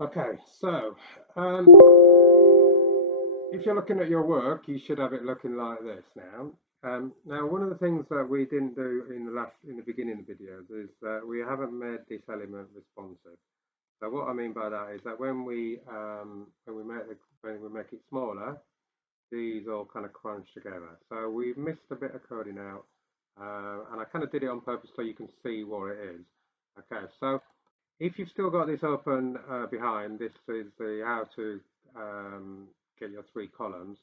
Okay, so if you're looking at your work, you should have it looking like this now. Now, one of the things that we didn't do in the beginning of videos is that we haven't made this element responsive. So what I mean by that is that when we make it smaller, these all kind of crunch together. So we've missed a bit of coding out, and I kind of did it on purpose so you can see what it is. Okay, so if you've still got this open behind, this is the how to get your three columns.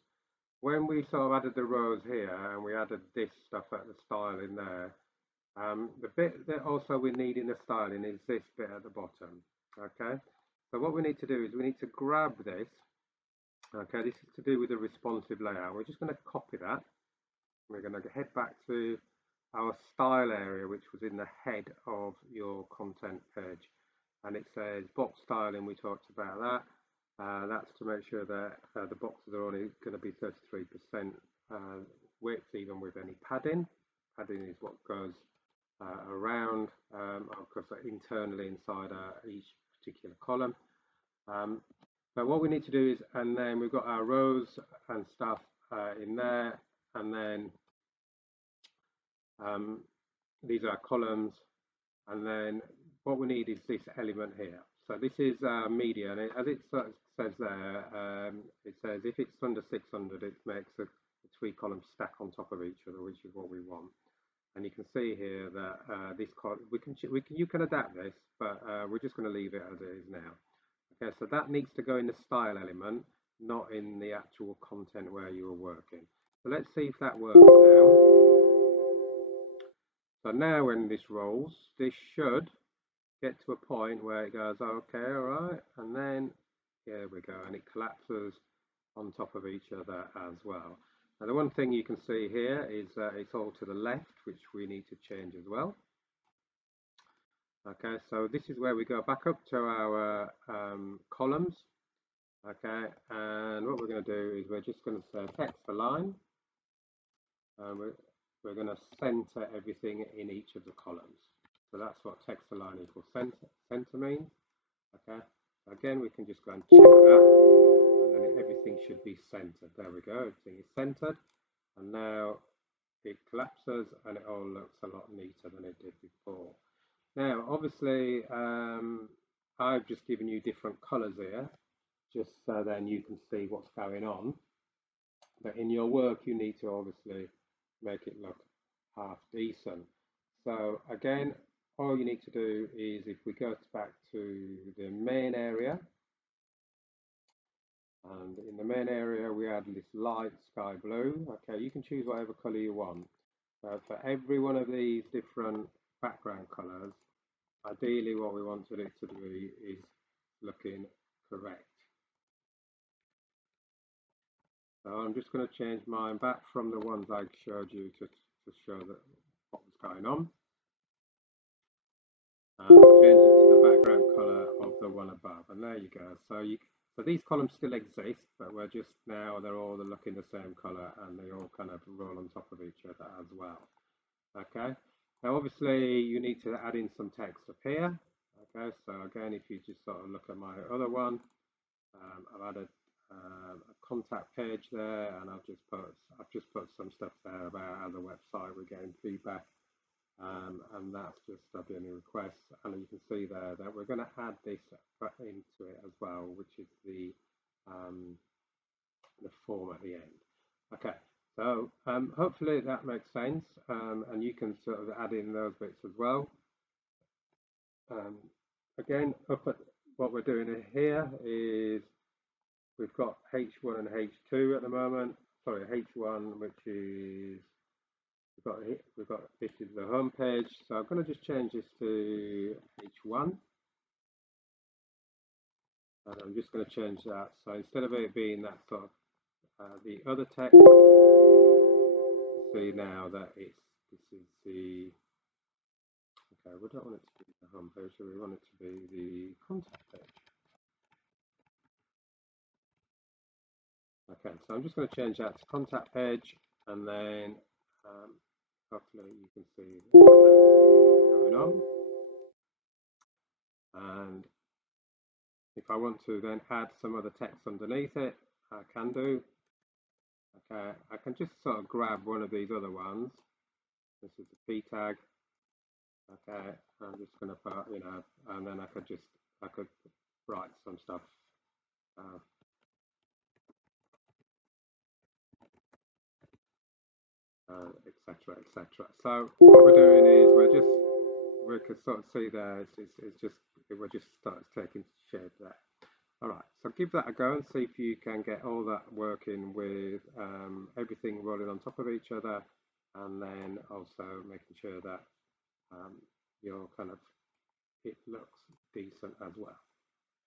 When we sort of added the rows here and we added this stuff at the style in there, the bit that also we need in the styling is this bit at the bottom. Okay, so what we need to do is we need to grab this. Okay, this is to do with the responsive layout. We're just going to copy that. We're going to head back to our style area, which was in the head of your content page. And it says box styling, we talked about that. That's to make sure that the boxes are only going to be 33% width, even with any padding. Padding is what goes around, of course, internally inside each particular column. So what we need to do is, and then we've got our rows and stuff in there, and then um, these are our columns, and then what we need is this element here. So this is media, and as it says there, it says if it's under 600, it makes a three column stack on top of each other, which is what we want. And you can see here that this column, you can adapt this, but we're just going to leave it as it is now. Okay, so that needs to go in the style element, not in the actual content where you were working. So let's see if that works now. So now when this rolls, this should get to a point where it goes, okay, all right, and then here we go, and it collapses on top of each other as well. Now the one thing you can see here is it's all to the left, which we need to change as well. Okay, so this is where we go back up to our columns. Okay, and what we're going to do is we're just going to say text align, and we're going to center everything in each of the columns. So that's what text align equals center means. Okay, again, we can just go and check that, and then everything should be centered. There we go, everything is centered, and now it collapses and it all looks a lot neater than it did before. Now, obviously, I've just given you different colors here, just so then you can see what's going on. But in your work, you need to obviously make it look half decent. So again, all you need to do is if we go back to the main area, and in the main area we add this light sky blue. Okay, you can choose whatever color you want. For every one of these different background colors, ideally what we wanted it to be is looking correct. So I'm just going to change mine back from the ones I showed you to show that what was going on. And I've changed it to the background color of the one above, and there you go. So these columns still exist, but we're just now they're all looking the same color, and they all kind of roll on top of each other as well. Okay. Now, obviously, you need to add in some text up here. Okay. So again, if you just sort of look at my other one, I've added a contact page there, and I've just put some stuff there about how the website we're getting feedback. And that's just any requests, and you can see there that we're going to add this into it as well, which is the form at the end. Okay, so hopefully that makes sense, and you can sort of add in those bits as well. Again, up at what we're doing here is we've got H1 and H2 at the moment. Sorry, H1, which is we've got this is the home page, so I'm going to just change this to H1, and I'm just going to change that. So instead of it being that sort of the other text, see now that this is the okay. We don't want it to be the home page, so we want it to be the contact page. Okay, so I'm just going to change that to contact page, and then hopefully you can see that's going on. And If I want to then add some other text underneath it, I can do. Okay, I can just sort of grab one of these other ones. This is the P tag. Okay, I'm just going to put, and then I could write some stuff, etc., etc. So what we're doing is we can sort of see there, it's just, we're just starts taking shape there. All right, so give that a go and see if you can get all that working with everything rolling on top of each other, and then also making sure that your kind of it looks decent as well.